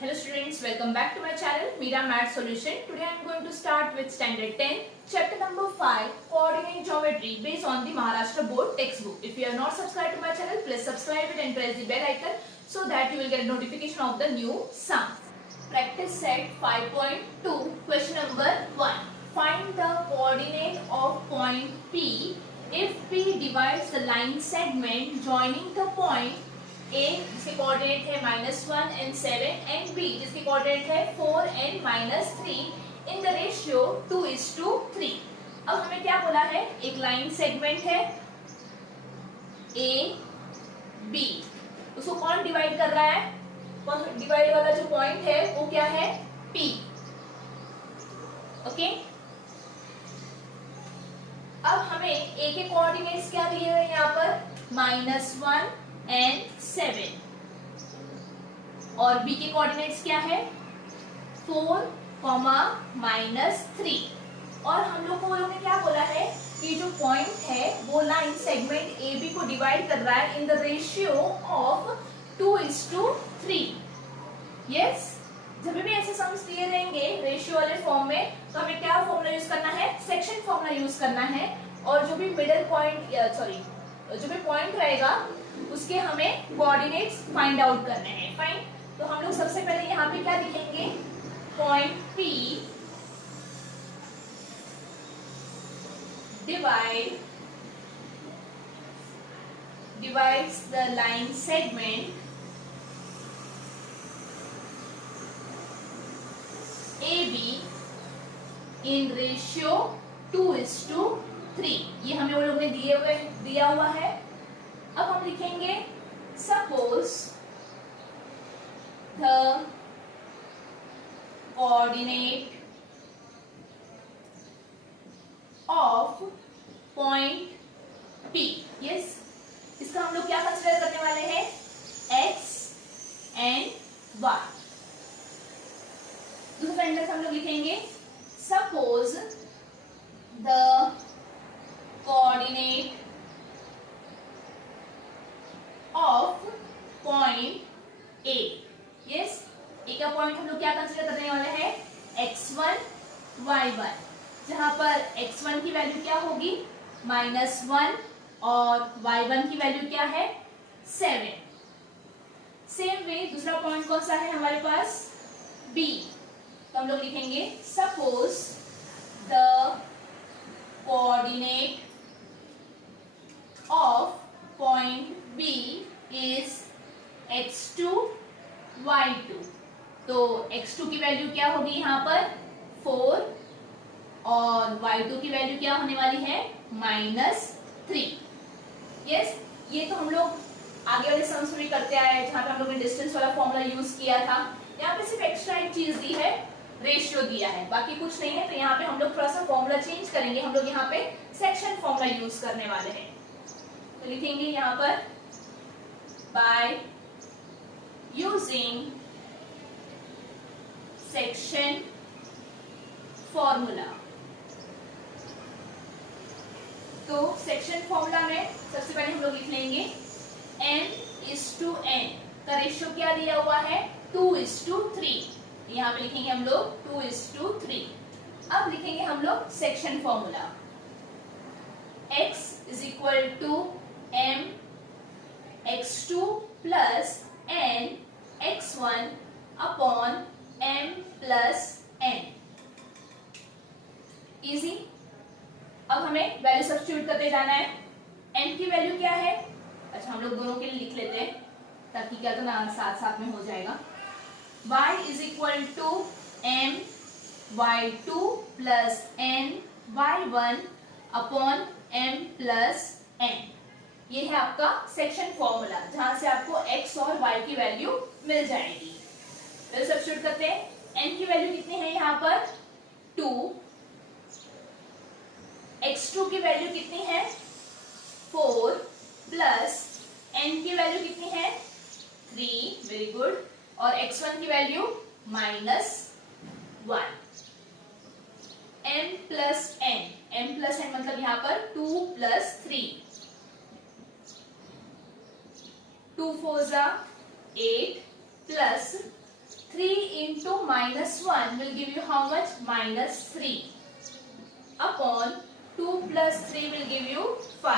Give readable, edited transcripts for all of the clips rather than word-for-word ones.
Hello students, welcome back to my channel Meera Math Solution. Today I am going to start with standard 10, chapter number 5, coordinate geometry based on the Maharashtra board textbook. If you are not subscribed to my channel, please subscribe it and press the bell icon so that you will get a notification of the new sum. Practice set 5.2, question number 1. Find the coordinate of point P if P divides the line segment joining the point A जिसके coordinate है -1 and 7 and B जिसके coordinate है 4 and -3 in the ratio 2:3. अब हमें क्या बोला है, एक लाइन सेगमेंट है A B, उसको कौन डिवाइड कर रहा है, डिवाइड वाला जो पॉइंट है वो क्या है P. ओके, अब हमें A के कोऑर्डिनेट्स क्या दिए हुए यहाँ पर -1 and 7 और B के कोऑर्डिनेट्स क्या है 4, -3. और हम लोग को ने क्या बोला है कि जो पॉइंट है वो लाइन सेगमेंट AB को डिवाइड कर रहा है in the ratio of 2:3. Yes, जब भी ऐसे सम्स दिए रहेंगे रेशियो वाले फॉर्म में तो हमें क्या फॉर्मूला यूज करना है, सेक्शन फॉर्मूला यूज करना है. और जो भी मिडिल पॉइंट जो भी पॉइंट रहेगा उसके हमें कोऑर्डिनेट्स फाइंड आउट करने हैं. फाइन, तो हम लोग सबसे पहले यहाँ पे क्या लिखेंगे, point P divides the line segment AB in ratio 2:3. ये हमें वो लोग ने दिया हुआ है. अब हम लिखेंगे suppose the coordinate of point P. Yes, इसका हम लोग क्या कंसीडर करने वाले हैं, x एंड y. दूसरा सेंटेंस हम लोग लिखेंगे suppose the coordinate of point A. Yes, A का पॉइंट हम लोग क्या कंसीडर करने वाले हैं, x1 y1, जहां पर x1 की वैल्यू क्या होगी -1 और y1 की वैल्यू क्या है 7. सेम वे दूसरा पॉइंट कौन सा है हमारे पास, B. तो हम लोग लिखेंगे suppose the coordinate of point B is x2 y2. तो x2 की वैल्यू क्या होगी यहाँ पर 4 और y2 की वैल्यू क्या होने वाली है -3. यस, ये तो हम लोग आगे वाले सम्स में भी करते आए हैं जहाँ पे हम लोग ने डिस्टेंस वाला फॉर्मूला यूज किया था. यहाँ पे सिर्फ एक्स्ट्रा एक चीज दी है, रेशियो दिया है, बाकी कुछ नहीं है. तो यहाँ पे हम लोग थोड़ा सा फॉर्मूला चेंज करेंगे, हम लोग यहाँ पे सेक्शन फॉर्मूला यूज करने वाले हैं. तो लिखेंगे यहाँ पर by using section formula. तो सेक्शन फॉर्मूला में सबसे पहले हम लोग लिख लेंगे n:n का रेशियो क्या दिया हुआ है 2:3. यहाँ पे लिखेंगे हम लोग 2:3. अब लिखेंगे हम लोग section formula, x = m x2 plus n x1 upon m plus n. Easy. अब हमें वैल्यू सब्स्टिट्यूट करते जाना है. n की वैल्यू क्या है, अच्छा हम लोग दोनों के लिए लिख लेते हैं ताकि क्या तो ना साथ साथ में हो जाएगा. y = m y2 plus n y1 upon m plus n. ये है आपका सेक्शन फॉर्मूला जहां से आपको x और y की वैल्यू मिल जाएगी. तो सब्स्टिट्यूट करते हैं. n की वैल्यू कितनी है यहाँ पर 2, x2 की वैल्यू कितनी है 4 प्लस n की वैल्यू कितनी है 3, वेरी गुड, और x1 की वैल्यू -1. m प्लस n मतलब यहाँ पर 2 + 3, 2 4 8 plus 3 into -1 will give you how much? -3 upon 2 plus 3 will give you 5.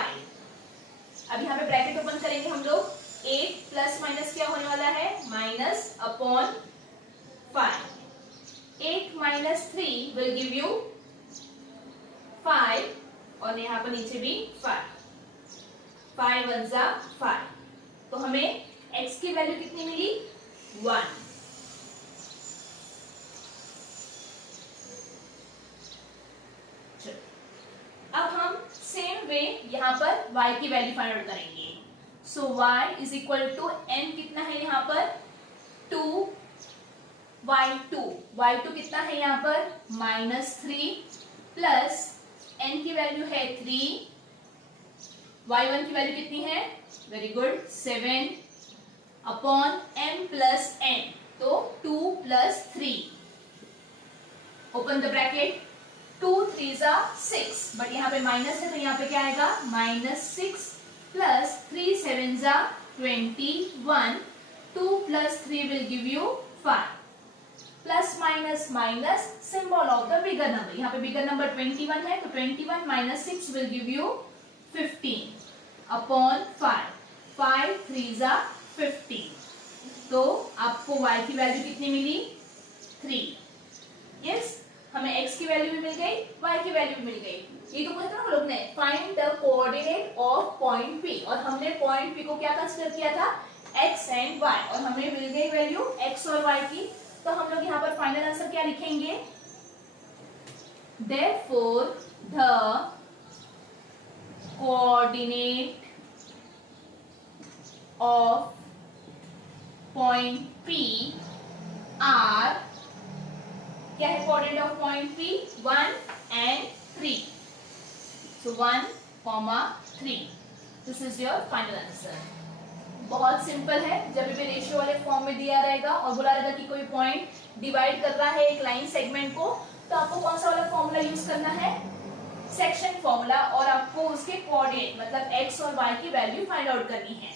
अब यहाँ पे ब्रैकेट ओपन करेंगे हम लोग. 8 प्लस माइनस क्या होने वाला है? Minus upon 5. 8 minus 3 will give you 5 और यहाँ पर नीचे भी 5. 5 1 जा 5. तो हमें x की वैल्यू कितनी मिली? 1. अब हम सेम वे यहाँ पर y की वैल्यू फाइंड आउट करेंगे. So y is equal to n कितना है यहाँ पर? 2 y2 कितना है यहाँ पर? -3 प्लस n की वैल्यू है 3. y1 की वैल्यू कितनी है? Very good 7 upon m plus n. तो 2 प्लस 3 ओपन द ब्रैकेट. 2 3 जा 6 बट यहाँ पे माइनस है तो यहाँ पे क्या आएगा? -6 प्लस 3 7 जा 21. 2 plus 3 will give you 5. Plus minus minus symbol of the bigger number. यहाँ पे बिगर नंबर 21 है तो 21 minus 6 will give you 15 upon 5. 5 3 जा 15. तो आपको y की वैल्यू कितनी मिली? 3. यस, हमें x की वैल्यू भी मिल गई, y की वैल्यू भी मिल गई. ये तो पूछा था हम लोग ने find the coordinate of point P और हमने पॉइंट P को क्या कंसीडर किया था? x एंड y और हमें मिल गई वैल्यू x और y की. तो हम लोग यहाँ पर फाइनल आंसर क्या लिखेंगे? Therefore the coordinate of point P are, क्या है coordinate of point P? 1 and 3. So 1, 3. This is your final answer. बहुत सिंपल है. जब भी रेशियो वाले फॉर्म में दिया रहेगा और बोला रहेगा कि कोई पॉइंट डिवाइड कर रहा है एक लाइन सेगमेंट को, तो आपको कौन सा वाला फॉर्मूला यूज करना है? Section formula. और आपको उसके कोऑर्डिनेट मतलब x और y की वैल्यू फाइंड आउट करनी है.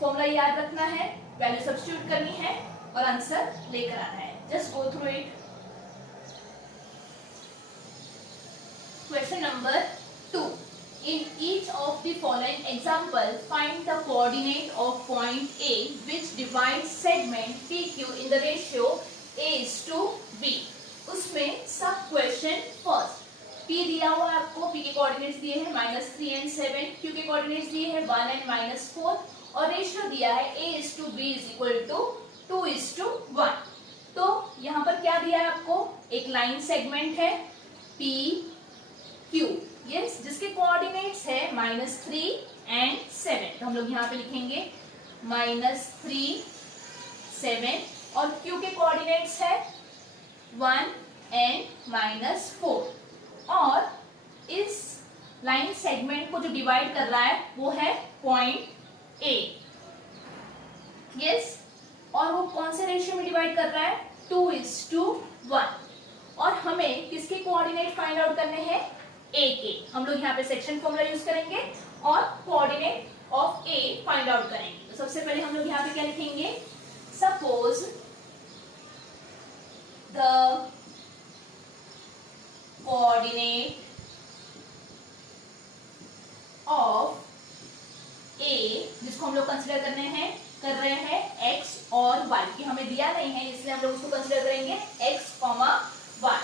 फॉर्मूला याद रखना है, वैल्यू सब्स्टिट्यूट करनी है और आंसर लेकर आना है. Just go through it. Question number 2. In each of the following example, find the coordinate of point A which divides segment PQ in the ratio A:B. उसमें सब क्वेश्चन फर्स्ट. P दिया हुआ है आपको, P के कोऑर्डिनेट्स दिए हैं -3 and 7, Q के कोऑर्डिनेट्स दिए हैं 1 and -4 और रेशियो दिया है A:B = 2:1. तो यहाँ पर क्या दिया है आपको? एक लाइन सेगमेंट है PQ. यस, जिसके कोऑर्डिनेट्स है -3 and 7. तो हम लोग यहाँ पे लिखेंगे -3 7 और Q के कोऑर्डिनेट्स है 1 and -4. और इस लाइन सेगमेंट को जो डिवाइड कर रहा है वो है पॉइंट A. यस, और वो कौन से रेशियो में डिवाइड कर रहा है? 2:1. और हमें किसके कोऑर्डिनेट फाइंड आउट करने हैं? A के. हम लोग यहाँ पे सेक्शन फॉर्मूला यूज करेंगे और coordinate of A find out करेंगे. तो सबसे पहले हम लोग यहाँ पे क्या लिखेंगे? Suppose the coordinate of A, जिसको हम लोग कंसीडर कर रहे हैं x और y, की हमें दिया नहीं है इसलिए हम लोग उसको कंसीडर करेंगे x, y.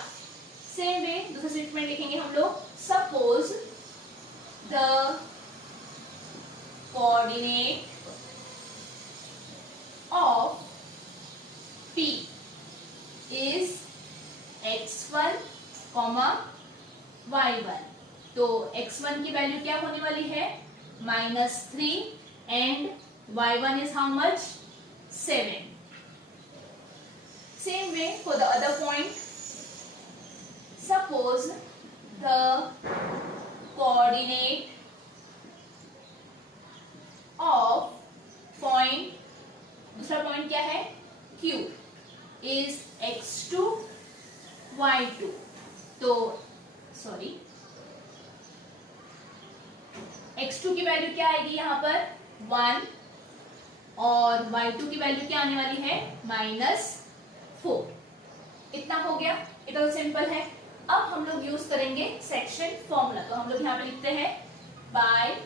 सेम वे दूसरा स्टेटमेंट लिखेंगे हम लोग. Suppose the coordinate of P is x1, y1. तो x1 की वैल्यू क्या होने वाली है? -3 and y1 is how much? 7. Same way for the other point. Suppose the coordinate of point, दूसरा पॉइंट क्या है? Q is x2, y2. तो सॉरी, x2 की वैल्यू क्या आएगी यहाँ पर? 1 और y2 की वैल्यू क्या आने वाली है? 4। इतना हो गया, इतना सिंपल है। अब हम लोग यूज करेंगे सेक्शन फॉर्मूला। तो हम लोग यहाँ पे लिखते हैं बाय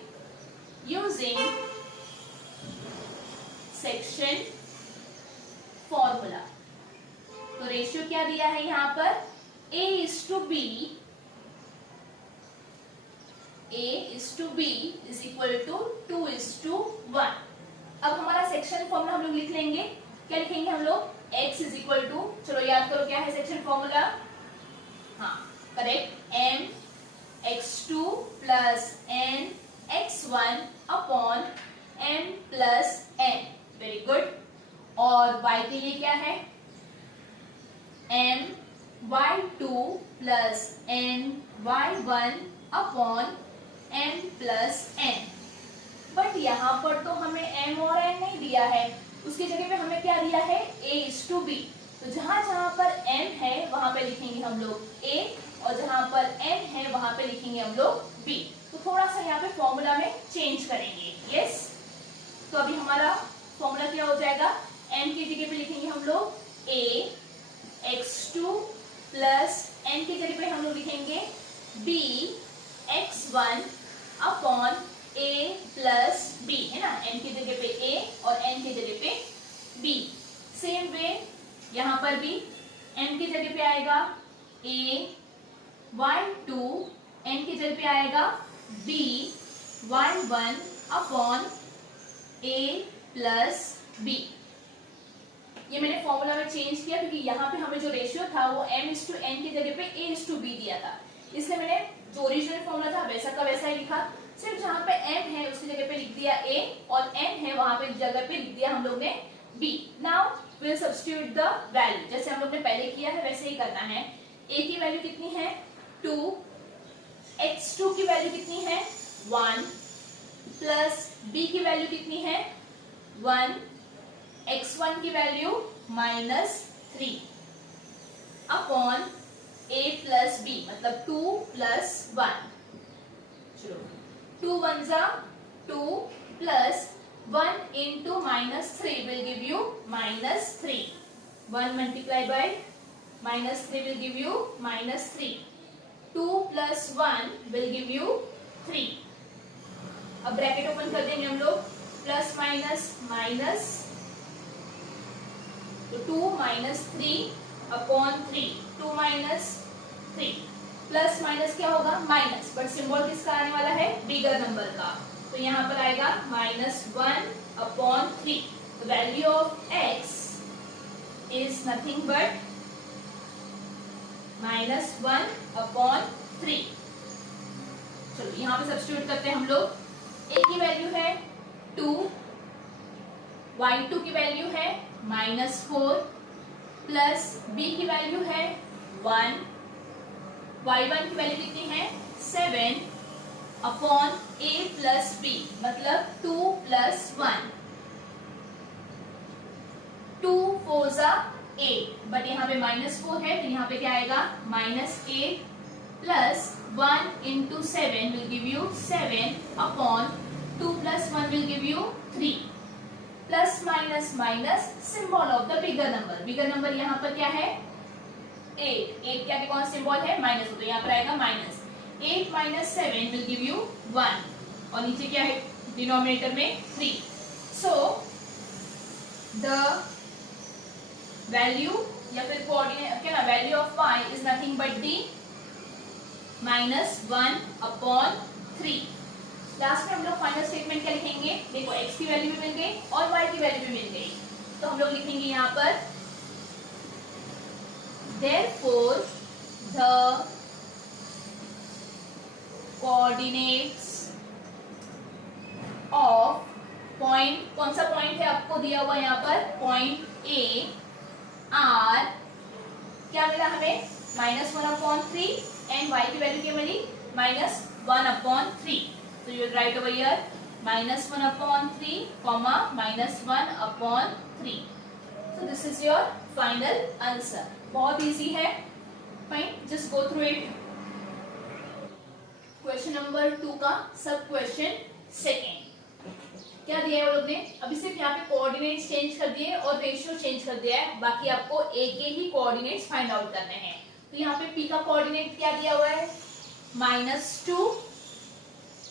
यूजिंग सेक्शन फॉर्मूला। तो रेशियो क्या दिया है यहाँ पर, A/B, A/B is equal to 2:1। अब हमारा सेक्शन फॉर्मूला हम लोग लिख लेंगे। क्या लिखेंगे हम लोग, x इज इक्वल टू, चलो याद करो क्या है सेक्शन फॉर्मूला, हाँ correct, mx2 plus nx1 upon m plus n। Very good. और y के लिए क्या है, my2 plus ny1 upon m plus n। But यहाँ पर तो हमें m और n नहीं दिया है, उसकी जगह पे हमें क्या दिया है, A/B। तो जहां जहां पर m है वहां पे लिखेंगे हम लोग a, और जहां पर n है वहां पे लिखेंगे हम लोग b। तो थोड़ा सा यहाँ पे फॉर्मूला में चेंज करेंगे। यस, तो अभी हमारा फॉर्मूला क्या हो जाएगा, m की जगह पे लिखेंगे हम लोग a x2 प्लस n की जगह पे हम लोग लिखेंगे b x1 upon a plus b, है ना, m की जगह पे a और n की जगह पे b। सेम वे यहाँ पर भी m की जगह पे आएगा a y2, n की जगह पे आएगा b y1 upon a plus b। ये मैंने फॉर्मूला में चेंज किया क्योंकि यहाँ पे हमें जो रेशियो था वो m/n की जगह पे A/B दिया था, इसलिए मैंने जो ओरिजिनल फॉर्मूला था वैसा का वैसा ही लिखा। सिर्फ जहाँ पे m है उसकी जगह पे लिख दिया a, और n है वहां पे जगह पे लिख दिया हम लोग ने b। Now will substitute the value, जैसे हम लोग ने पहले किया है वैसे ही करना है। a की वैल्यू कितनी है 2, x2 की वैल्यू कितनी है 1, प्लस b की वैल्यू कितनी है 1, x1 की value -3 upon a plus b, मतलब 2 प्लस 1। चलो 2 1 जा 2 plus 1 into -3 will give you -3. 1 multiplied by -3 will give you -3. 2 plus 1 will give you 3. अब ब्रैकेट ओपन कर देंगे हम लोग, प्लस माइनस माइनस, तो 2 minus 3 upon 3, 2 minus 3, plus minus क्या होगा माइनस, बट सिंबल किसका आने वाला है बिगर नंबर का, तो यहाँ पर आएगा -1 upon 3। The value of x is nothing but -1 upon 3। चलो यहाँ पे सब्स्टिट्यूट करते हैं हम लोग। a की वैल्यू है 2, y2 की वैल्यू है -4, प्लस b की वैल्यू है 1, y1 की वैल्यू कितनी है 7 अपॉन a प्लस b, मतलब 2 प्लस 1, 2 4 जा 8, बट यहाँ पे -4 है तो यहाँ पे क्या आएगा -8 plus 1 into 7 will give you 7 upon 2 plus 1 will give you 3। Plus minus minus symbol of the bigger number, bigger number यहाँ पर क्या है 8, 8 क्या कौन सिंबल है माइनस, तो यहाँ पर आएगा -8 minus 7 will give you 1, और नीचे क्या है डिनोमिनेटर में 3। सो द वैल्यू या फिर कोऑर्डिनेट क्या ना, value of y is nothing but the -1 upon 3। Last में हम लोग फाइनल स्टेटमेंट क्या लिखेंगे, देखो x की वैल्यू भी मिल गई और y की वैल्यू भी मिल गई, तो हम लोग लिखेंगे यहाँ पर therefore the coordinates of point, कौन सा पॉइंट है आपको दिया हुआ यहाँ पर पॉइंट A आर, क्या मिला हमें -1 upon 3 एंड y की वैल्यू क्या मिली -1 upon 3। So you will write over here -1 upon 3, -1 upon 3. So this is your final answer. बहुत easy है, fine, just go through it. Question number 2 का सब क्वेश्चन सेकेंड। क्या दिया है वो लोग ने, अभी सिर्फ यहाँ पे कोऑर्डिनेट्स चेंज कर दिए और रेशियो चेंज कर दिया है, बाकी आपको ए के ही कोऑर्डिनेट्स फाइंड आउट करने हैं। तो यहाँ पे पी का कोऑर्डिनेट क्या दिया हुआ है, -2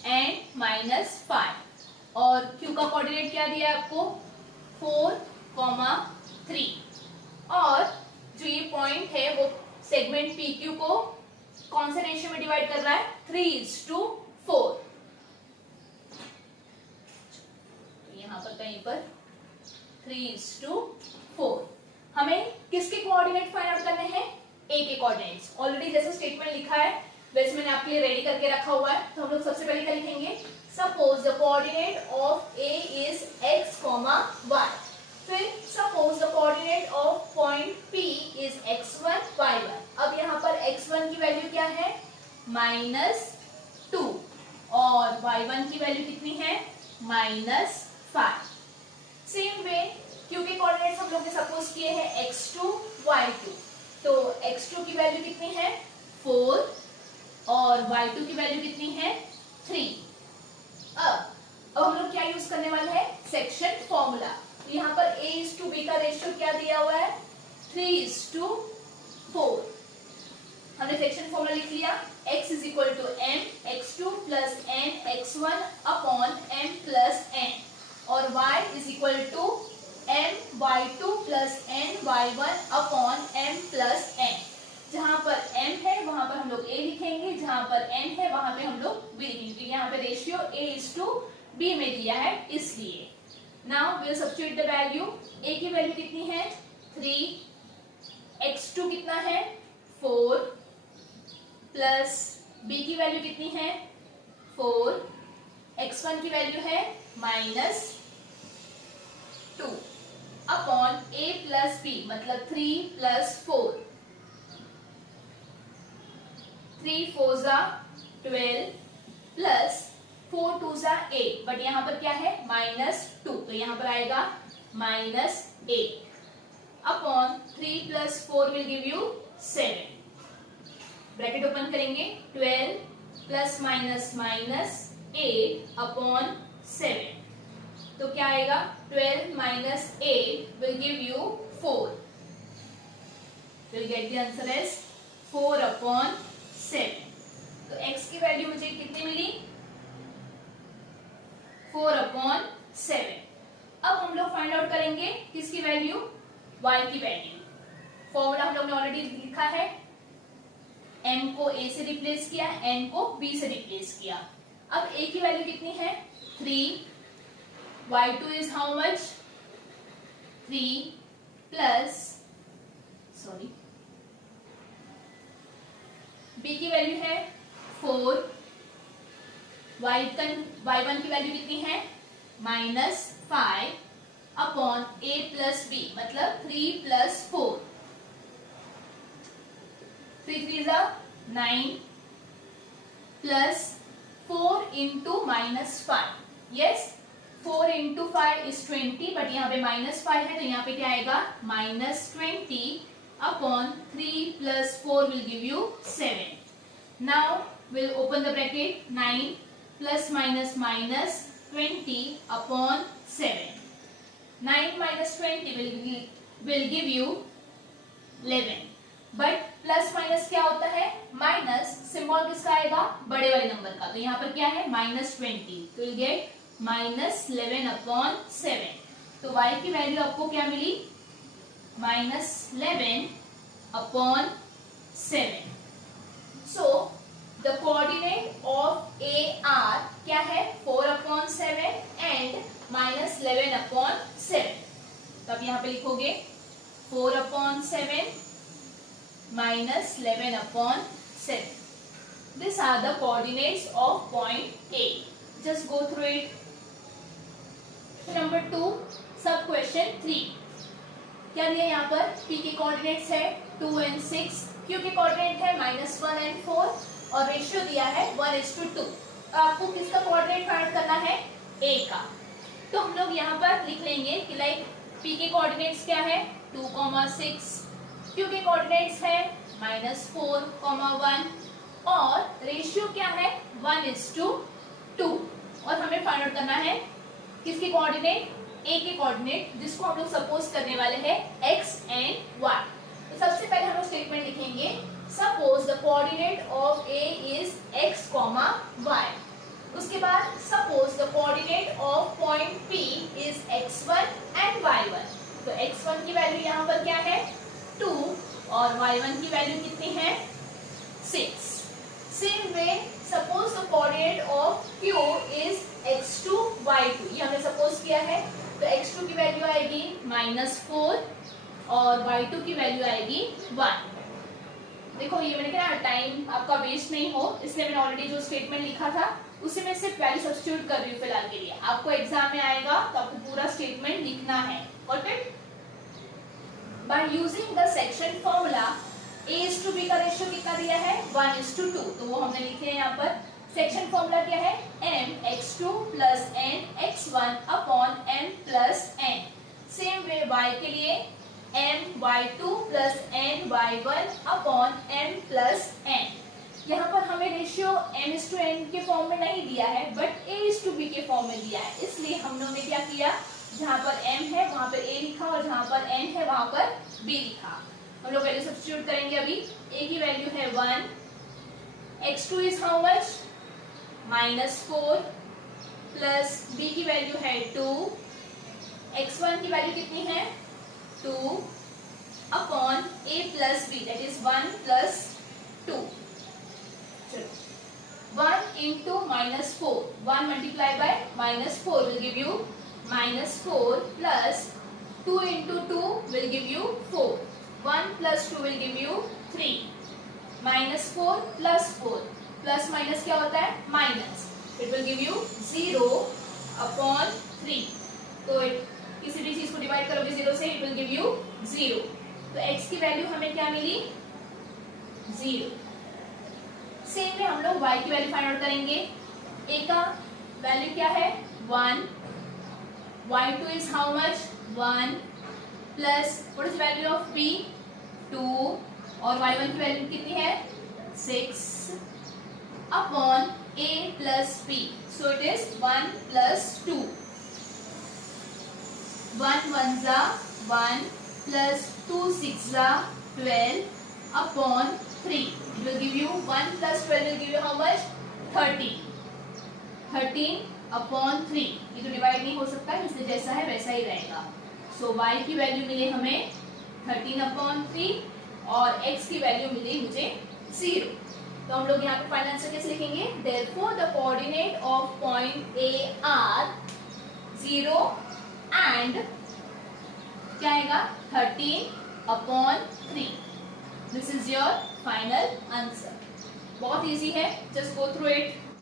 एंड -5, और क्यू का कोऑर्डिनेट क्या दिया है आपको, 4, 3, और जो ये पॉइंट है वो सेगमेंट पी क्यू को कौन से रेशियो में डिवाइड कर रहा है, 3:4। यहाँ पर कहीं पर 3:4। हमें किसके कोऑर्डिनेट फाइंड आउट करने हैं, ए के कोऑर्डिनेट्स। ऑलरेडी जैसे स्टेटमेंट लिखा है वैसे मैंने आपके लिए रेडी करके रखा हुआ है, तो हम लोग सबसे पहले क्या लिखेंगे, suppose the coordinate of A is x, y। फिर suppose the coordinate of point P is x1, y1। अब यहाँ पर x1 की वैल्यू क्या है, -2, और y1 की वैल्यू कितनी है, -5। सेम वे क्यू के कोऑर्डिनेट्स हम लोग ने सपोज किए हैं x2, y2, तो x2 की वैल्यू कितनी है, 4, और y2 की वैल्यू कितनी है, 3। अब हम लोग क्या यूज करने वाले हैं, सेक्शन फॉर्मूला। तो यहाँ पर a:b का रेशियो क्या दिया हुआ है, 3:4। हमने सेक्शन फॉर्मूला लिख लिया, x = m x2 + n x1 upon m + n, और y = m y2 + n y1 upon m + n। जहां पर m है वहां पर हम लोग a लिखेंगे, जहां पर n है वहां पे हम लोग b लिखेंगे। यहाँ पे रेशियो a:b में दिया है इसलिए। Now we will substitute the value. a की वैल्यू कितनी है, 3, x2 कितना है, 4, प्लस b की वैल्यू कितनी है, 4, x1 की वैल्यू है -2 अपॉन a + b, मतलब 3 + 4, 3 4 12 प्लस 4 2 8, बट यहाँ पर क्या है, -2, तो यहाँ पर आएगा -8 upon 3 + 4 will give you 7। Bracket open करेंगे, 12 ± -8 अपॉन 7, तो क्या आएगा, 12 - 8 will give you 4। Will get the answer as 4 upon 7। तो x की वैल्यू मुझे कितनी मिली, 4 अपॉन 7। अब हम लोग फाइंड आउट करेंगे किसकी वैल्यू, y की वैल्यू। फॉर्मूला हम लोग ने ऑलरेडी लिखा है, m को a से रिप्लेस किया, n को b से रिप्लेस किया। अब a की वैल्यू कितनी है, 3, y2 is how much, 3 plus b की वैल्यू है 4, y1 की वैल्यू कितनी है, -5 अपॉन a + b, मतलब 3 + 4, 3 3 9 प्लस 4 × -5, यस 4 × 5 is 20, बट यहाँ पे -5 है तो यहाँ पे क्या आएगा, -20 upon 3 + 4 will give you 7. Now we'll open the bracket, 9 plus minus minus 20 upon 7. 9 minus 20 will give you 11. But plus minus क्या होता है, माइनस सिंबल किसका आएगा, बड़े वाले नंबर का, तो यहाँ पर क्या है -20, तो विल गेट -11 अपॉन 7. तो y की वैल्यू आपको क्या मिली, -11 upon 7. So the coordinate of AR क्या है, 4 अपॉन 7 एंड -11 अपॉन 7. तो अब यहाँ पे लिखोगे 4 upon 7 -11 upon 7. These are the coordinates of point A. Just go through it. Number 2, sub question 3. क्या दिया यहाँ पर, P के कोऑर्डिनेट्स है 2 and 6, Q के कोऑर्डिनेट है -1 and 4 और रेशियो दिया है 1:2. तो आपको किसका कोऑर्डिनेट फाइंड करना है, A का. तो हम लोग यहाँ पर लिख लेंगे कि लाइक P के कोऑर्डिनेट्स क्या है 2, 6, Q के कोऑर्डिनेट्स है -4, 1 और रेशियो क्या है 1:2 और हमें फाइंड आउट करना है किसके कोऑर्डिनेट? ए के कोऑर्डिनेट, जिसको हम लोग सपोज करने वाले हैं x एंड y। तो सबसे पहले हम लोग स्टेटमेंट लिखेंगे, suppose the coordinate of A is x, y। उसके बाद suppose the coordinate of point P is x1 and y1। तो x1 की वैल्यू यहाँ पर क्या है? 2 और y1 की वैल्यू कितनी है? 6। Same way suppose the coordinate of Q is x2 y2, ये हमने सपोज किया है। तो x2 की वैल्यू आएगी -4 और y2 की वैल्यू आएगी 1। देखो ये मैंने कहा टाइम आपका वेस्ट नहीं हो, इसलिए मैंने ऑलरेडी जो स्टेटमेंट लिखा था उसी में सिर्फ वैल्यू सब्स्टिट्यूट कर रही हूँ फिलहाल के लिए। आपको एग्जाम में आएगा तो आपको पूरा स्टेटमेंट लिखना है। Got it? By using the section formula a:b का रेशियो कितना दिया है? 1:2, तो वो हमने लिखे हैं यहाँ पर। सेक्शन फॉर्मूला क्या है? mx2 + nx1 upon m + n। Same way y के लिए my2 + ny1 upon m + n। यहाँ पर हमें रेशियो m:n के फॉर्म में नहीं दिया है, बट a:b के फॉर्म में दिया है। इसलिए हम लोगों ने क्या किया, जहाँ पर m है वहां पर a लिखा और जहाँ पर n है वहां पर b लिखा। हम लोग वैल्यू सब्स्टिट्यूट करेंगे। अभी a की वैल्यू है 1, x2 is how much? -4 plus b की वैल्यू है 2, x1 की वैल्यू कितनी है? 2 upon a + b, that is 1 + 2। 1 into -4, 1 multiplied by -4 will give you -4 plus 2 into 2 will give you 4. 1 plus 2 will give you 3. -4 plus 4. Plus minus क्या होता है? Minus. It will give you 0 upon 3. तो किसी भी चीज को डिवाइड करोगे 0 से, it will give you 0. तो x की वैल्यू हमें क्या मिली? 0। सेम में हम लोग y की वैल्यू फाइंड आउट करेंगे। a का वैल्यू क्या है? 1, y2 is how much? 1 plus what is value of b? 2 और y1 की वैल्यू कितनी है? 6 upon a plus b, so it is 1 + 2। 1 1 जा 1 प्लस 2 6 जा 12 upon 3. It will give you 1 plus 12 will give you how much? 13. 13 upon 3. ये तो divide नहीं हो सकता है, इसलिए जैसा है वैसा ही रहेगा। सो y की वैल्यू मिले हमें 13 upon 3 और x की वैल्यू मिली मुझे 0। तो हम लोग यहाँ पे फाइनल आंसर कैसे लिखेंगे? Therefore the coordinate of point A are 0 and क्या आएगा? 13 upon 3. This is your final answer. बहुत इजी है, just go through it.